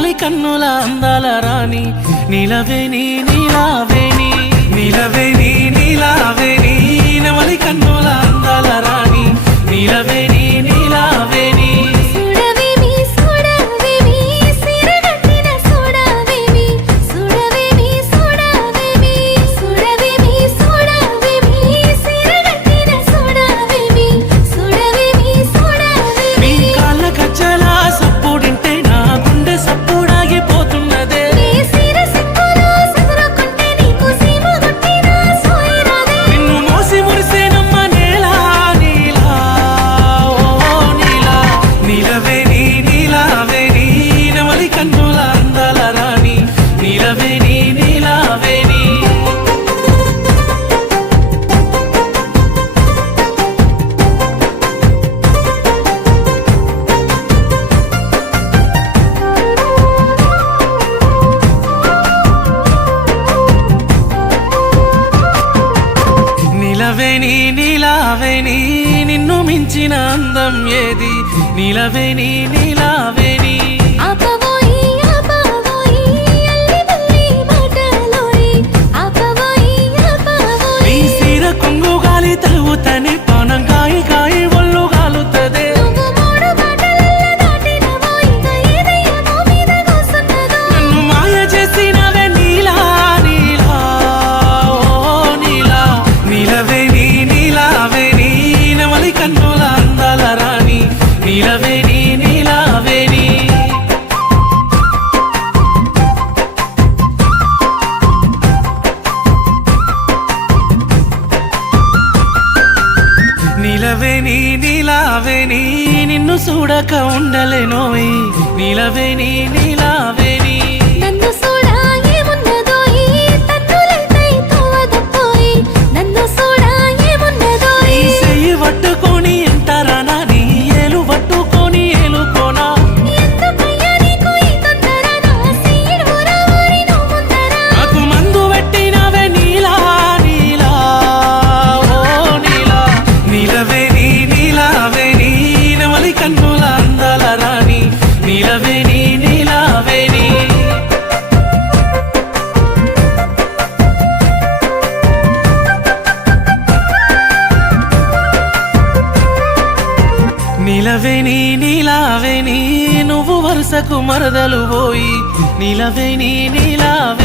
నెమలి కన్నుల అందాల రాణి నీలవేణి నీలావేణి నీలవేణి నీలావేణి నెమలి కన్నుల అందాల రాణి నీలవేణి నీలావేణి నీలవేణి నీలావేణి నిన్ను మించిన అందం ఏది నీలవేణి నీలావేణి నీ సీర కొంగు గాలి తలువుతని పానం కాయి కాయి ఒళ్ళు గాలుతదే నన్ను మాయ చేసినవే నీలా నీలా ఓ నీలా నీలవేణి నీలావేణి నెమలి కన్నుల అందాల రాణి నీలవేణి నీలావేణి నీలవేణి నీలావేణి నిన్ను చూడక ఉండలేనోయ్ నీలవేణి నీలావేణి నీ చెయ్యి పట్టుకొని ఎంతరా నీ ఏలు పట్టుకొని ఏలుకోనా నాకు మందు పెట్టినవే నీలా నీలా ఓ నీలా నీలవేణి నీలావేణి నెమలి కన్నుల అందాల రాణి నీలవేణి నీలావేణి నీలవేణి నీలావేణి నువ్వు వరుసకు మరదలు పోయి నీలవేణి నీలావేణి